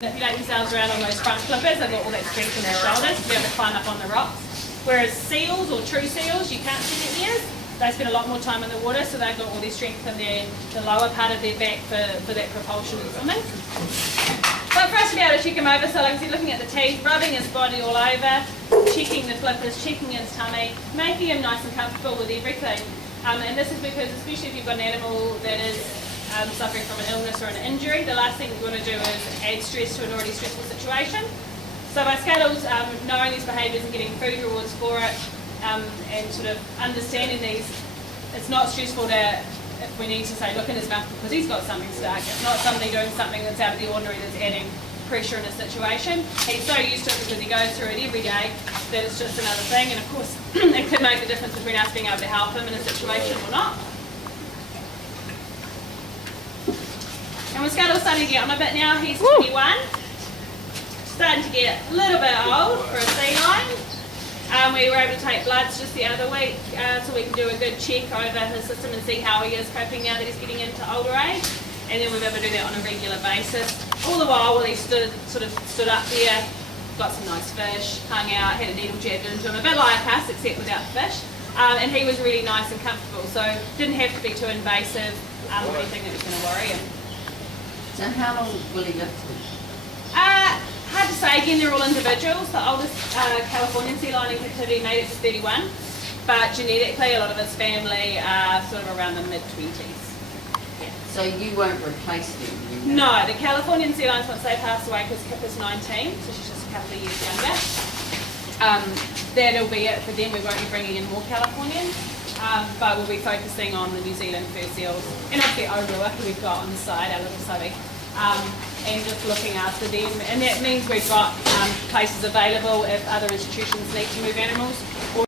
If you lay themselves around on those front flippers, they've got all that strength in their shoulders to be able to climb up on the rocks. Whereas seals or true seals, you can't see their ears. They spend a lot more time in the water, so they've got all their strength in the lower part of their back for that propulsion and swimming. But for us to be able to check him over, so like I said, looking at the teeth, rubbing his body all over, checking the flippers, checking his tummy, making him nice and comfortable with everything. And this is because, especially if you've got an animal that is suffering from an illness or an injury, the last thing we want to do is add stress to an already stressful situation. So by Scuttles, knowing these behaviours and getting food rewards for it, and sort of understanding these, it's not stressful to, if we need to say, look in his mouth because he's got something stuck. It's not somebody doing something that's out of the ordinary that's adding pressure in a situation. He's so used to it because he goes through it every day that it's just another thing, and of course it could make the difference between us being able to help him in a situation or not. And with Scuttles starting to get on a bit now, he's 21, starting to get a little bit old for a sea lion. We were able to take bloods just the other week so we can do a good check over his system and see how he is coping now that he's getting into older age. And then we're able to do that on a regular basis. All the while he stood up there, got some nice fish, hung out, had a needle jabbed into him, a bit like us except without the fish. And he was really nice and comfortable, so didn't have to be too invasive or anything that was going to worry him. So how long will he live for? Hard to say, again they're all individuals. The oldest Californian Sea lion in captivity made it to 31, but genetically a lot of his family are sort of around the mid-20s. Yeah. So you won't replace them? You No, know? the Californian Sea lions, once they pass away, because Kip is 19, so she's just a couple of years younger, that'll be it for them. We won't be bringing in more Californians, but we'll be focusing on the New Zealand fur seals, and obviously Orua, who we've got on the side, our little subby. And just looking after them, and that means we've got places available if other institutions need to move animals.